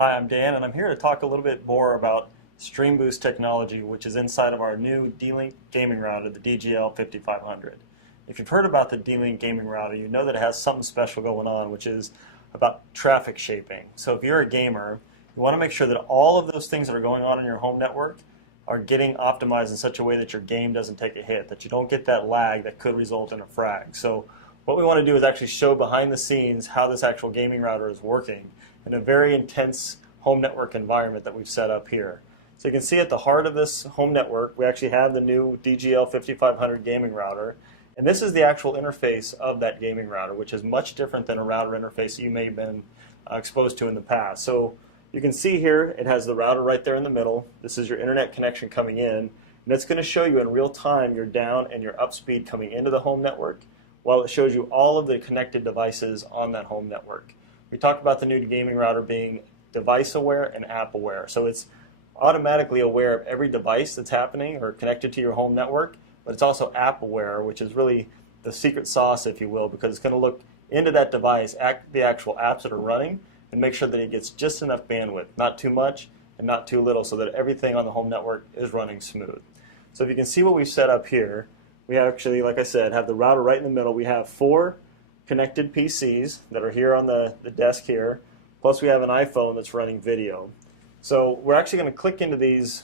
Hi, I'm Dan, and I'm here to talk a little bit more about StreamBoost technology, which is inside of our new D-Link gaming router, the DGL 5500. If you've heard about the D-Link gaming router, you know that it has something special going on, which is about traffic shaping. So if you're a gamer, you want to make sure that all of those things that are going on in your home network are getting optimized in such a way that your game doesn't take a hit, that you don't get that lag that could result in a frag. So what we want to do is actually show behind the scenes how this actual gaming router is working in a very intense home network environment that we've set up here. So you can see at the heart of this home network, we actually have the new DGL 5500 gaming router. And this is the actual interface of that gaming router, which is much different than a router interface you may have been exposed to in the past. So you can see here, it has the router right there in the middle. This is your internet connection coming in. And it's going to show you in real time your down and your up speed coming into the home network, while it shows you all of the connected devices on that home network. We talked about the new gaming router being device aware and app aware. So it's automatically aware of every device that's happening or connected to your home network, but it's also app aware, which is really the secret sauce, if you will, because it's going to look into that device, the actual apps that are running, and make sure that it gets just enough bandwidth, not too much and not too little, so that everything on the home network is running smooth. So if you can see what we've set up here, we actually, like I said, have the router right in the middle. We have 4 connected PCs that are here on the desk here, plus we have an iPhone that's running video. So we're actually going to click into these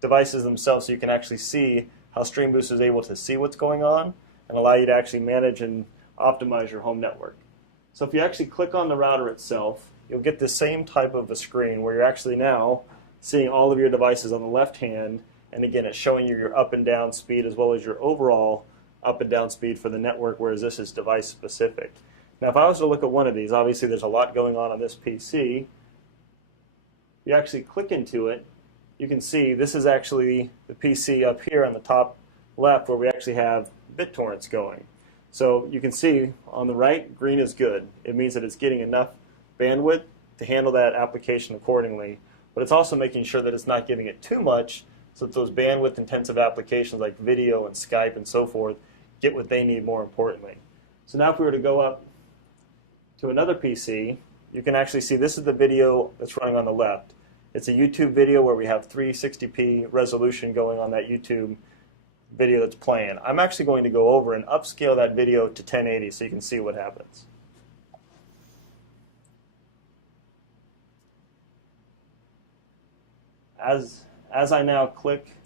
devices themselves so you can actually see how StreamBoost is able to see what's going on and allow you to actually manage and optimize your home network. So if you actually click on the router itself, you'll get the same type of a screen where you're actually now seeing all of your devices on the left hand, and again it's showing you your up and down speed as well as your overall up and down speed for the network, whereas this is device specific. Now if I was to look at one of these, obviously there's a lot going on this PC. You actually click into it, you can see this is actually the PC up here on the top left where we actually have BitTorrents going. So you can see on the right, green is good. It means that it's getting enough bandwidth to handle that application accordingly, but it's also making sure that it's not giving it too much so that those bandwidth intensive applications like video and Skype and so forth get what they need more importantly. So now if we were to go up to another PC, you can actually see this is the video that's running on the left. It's a YouTube video where we have 360p resolution going on that YouTube video that's playing. I'm actually going to go over and upscale that video to 1080 so you can see what happens. As I now click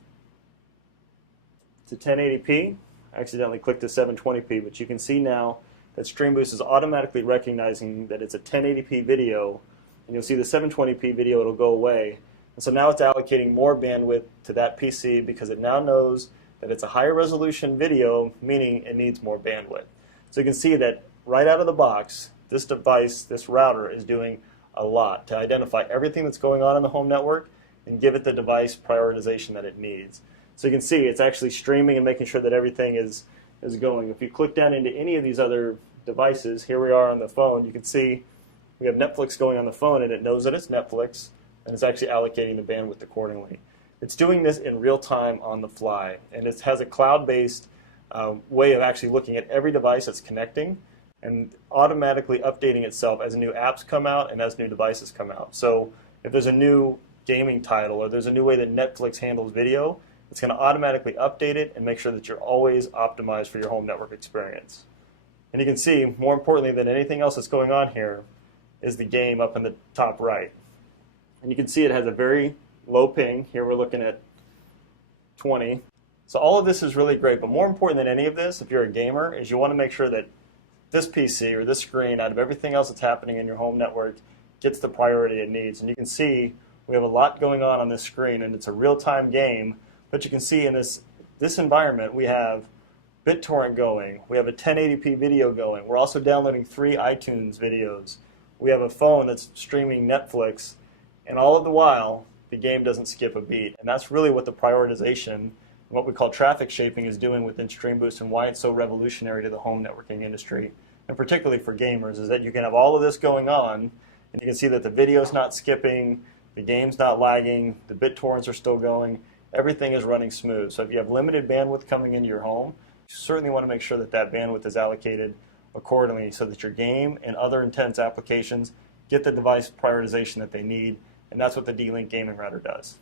to 1080p, I accidentally clicked to 720p, but you can see now that StreamBoost is automatically recognizing that it's a 1080p video, and you'll see the 720p video, it'll go away. And so now it's allocating more bandwidth to that PC because it now knows that it's a higher resolution video, meaning it needs more bandwidth. So you can see that right out of the box, this device, this router, is doing a lot to identify everything that's going on in the home network and give it the device prioritization that it needs. So you can see it's actually streaming and making sure that everything is going. If you click down into any of these other devices, here we are on the phone, you can see we have Netflix going on the phone and it knows that it's Netflix and it's actually allocating the bandwidth accordingly. It's doing this in real time on the fly, and it has a cloud-based way of actually looking at every device that's connecting and automatically updating itself as new apps come out and as new devices come out. So if there's a new gaming title or there's a new way that Netflix handles video, it's going to automatically update it and make sure that you're always optimized for your home network experience. And you can see, more importantly than anything else that's going on here, is the game up in the top right. And you can see it has a very low ping. Here we're looking at 20. So all of this is really great, but more important than any of this, if you're a gamer, is you want to make sure that this PC or this screen, out of everything else that's happening in your home network, gets the priority it needs. And you can see we have a lot going on this screen, and it's a real-time game, but you can see in this environment we have BitTorrent going, we have a 1080p video going, we're also downloading 3 iTunes videos, we have a phone that's streaming Netflix, and all of the while the game doesn't skip a beat. And that's really what the prioritization, what we call traffic shaping, is doing within StreamBoost, and why it's so revolutionary to the home networking industry, and particularly for gamers, is that you can have all of this going on, and you can see that the video's not skipping, the game's not lagging, the BitTorrents are still going, everything is running smooth. So if you have limited bandwidth coming into your home, you certainly want to make sure that that bandwidth is allocated accordingly so that your game and other intense applications get the device prioritization that they need, and that's what the D-Link gaming router does.